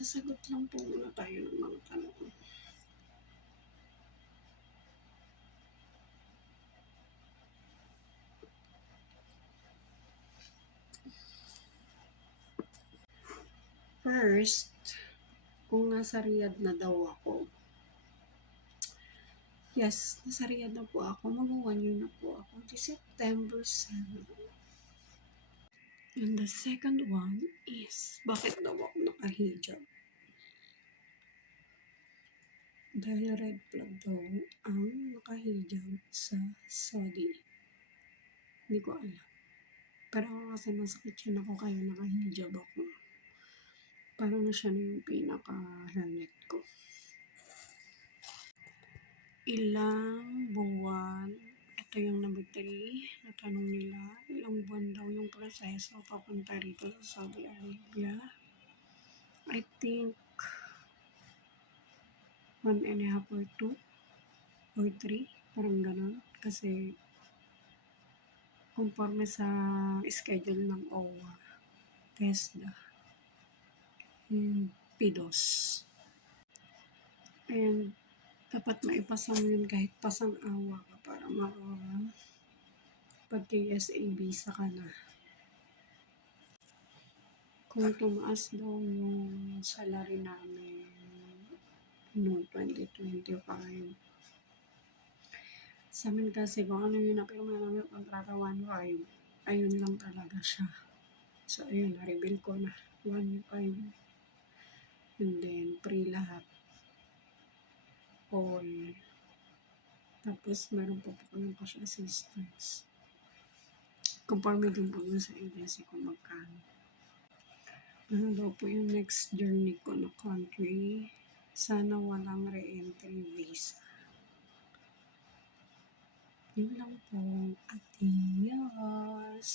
Sasagot lang po muna tayo ng mga tanong. First, kung nasa Riyadh na daw ako. Yes, nasa Riyadh na po ako. Mag-1 year na po ako. This September 7. And the second one is, bakit daw ako naka-hijab? Dahil red flag daw ang naka-hijab sa Saudi. Hindi ko alam. Pero ako kasi nasa kitchen ako kaya naka-hijab ako. Parang siya na yung pinaka-helmet ko. Ilang buwan, ito yung number 3, natanong nila, ilang buwan daw yung proseso papunta rito sa Saudi Arabia. I think 1.5 or 2 or 3, parang ganon. Kasi conforme sa schedule ng OWA, TESDA, and PIDOS. And dapat maipasa mo yun kahit pasang awa ka para pag-KSA visa ka na. Kung tumaas daw yung salary namin noong 2025. Sa amin kasi kung ano yung napirma namin kontrata 1.5, ayun lang talaga siya. So ayun, na-reveal ko na 1.5. And then, free lahat. All. Tapos, meron po kayong cash assistance. Conforme din po yun sa agency kung magkano. Ano daw po yung next journey ko na country? Sana walang re-entry visa. Yun lang po. Adios!